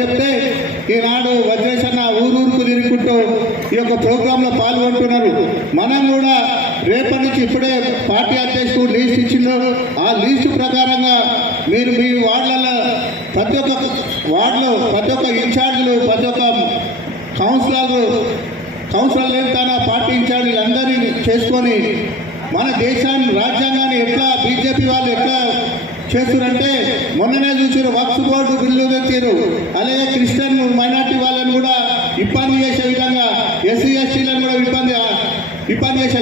చెప్తే ఈనాడు వజ్రేశన్న ఊరూరుకు తిరుగుకుంటూ ఈ యొక్క ప్రోగ్రాంలో పాల్గొంటున్నారు. మనం కూడా రేపటి నుంచి ఇప్పుడే పార్టీ అధ్యక్షుడు లీస్ట్ ఇచ్చిందో ఆ లీస్టు ప్రకారంగా మీరు మీ వార్డులలో ప్రతి ఒక్క వార్డులో ప్రతి ఒక్క ఇన్ఛార్జీలు ప్రతి ఒక్క కౌన్సిలర్ తన పార్టీ ఇన్ఛార్జీలు అందరినీ చేసుకొని మన దేశాన్ని రాజ్యాంగాన్ని ఎట్లా బీజేపీ వాళ్ళు ఎట్లా చేస్తున్నారంటే మొన్ననే చూసారు వక్ఫ్ బోర్డు బిల్లు తెచ్చారు. అలాగే క్రిస్టియన్ మైనార్టీ వాళ్ళని కూడా ఇబ్బంది చేసే విధంగా ఎస్సీ ఎస్టీలను కూడా ఇబ్బంది చేసే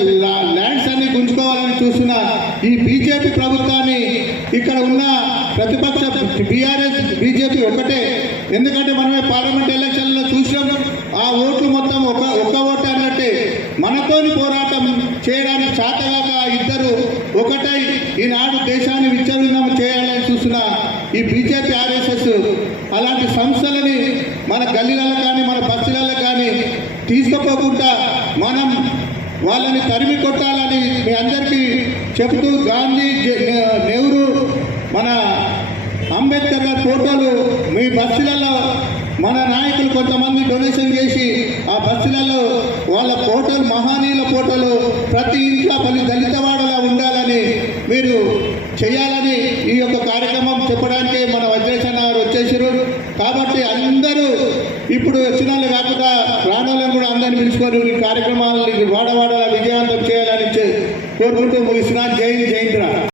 ల్యాండ్స్ అన్ని గుంజుకోవాలని చూస్తున్న ఈ బీజేపీ ప్రభుత్వాన్ని ఇక్కడ ఉన్న ప్రతిపక్ష బీఆర్ఎస్ బీజేపీ ఒకటే. ఎందుకంటే మనమే పార్లమెంట్ ఎలక్షన్లో చూసినాం, ఆ ఓట్లు మొత్తం ఒక్క ఓటు అన్నట్టే. మనతోని పోరాటం చేయడానికి చేతగాక ఇద్దరు ఒకటై ఈనాడు దేశాన్ని విచ్ఛిన్నం చేయాలని చూస్తున్న ఈ బీజేపీ ఆర్ఎస్ఎస్ అలాంటి సంస్థలని మన గల్లీలలో కానీ మన బస్సులలో కానీ తీసుకుపోకుండా మనం వాళ్ళని తరిమి కొట్టాలని మీ అందరికీ చెబుతూ గాంధీ, నెహ్రూ, మన అంబేద్కర్ గారి ఫోటోలు మీ బస్సులలో మన నాయకులు కొంతమంది డొనేషన్ చేసి ఆ బస్సులలో వాళ్ళ ఫోటోలు మహానీయుల ఫోటోలు ప్రతి ఇంట్లో పది దళిత వాడలా ఉండాలని మీరు చేయాలని ఈ యొక్క కార్యక్రమం చెప్పడానికి మన వజ్రేశన్న గారు వచ్చేసారు. కాబట్టి అందరూ ఇప్పుడు వచ్చిన వాళ్ళు కాకుండా రానోళ్ళని కూడా అందరినీ పిలుచుకొని ఈ కార్యక్రమాలను వాడవాడ విజయవంతం చేయాలని కోరుకుంటూ ముగిస్తున్నాను. జై హింద్.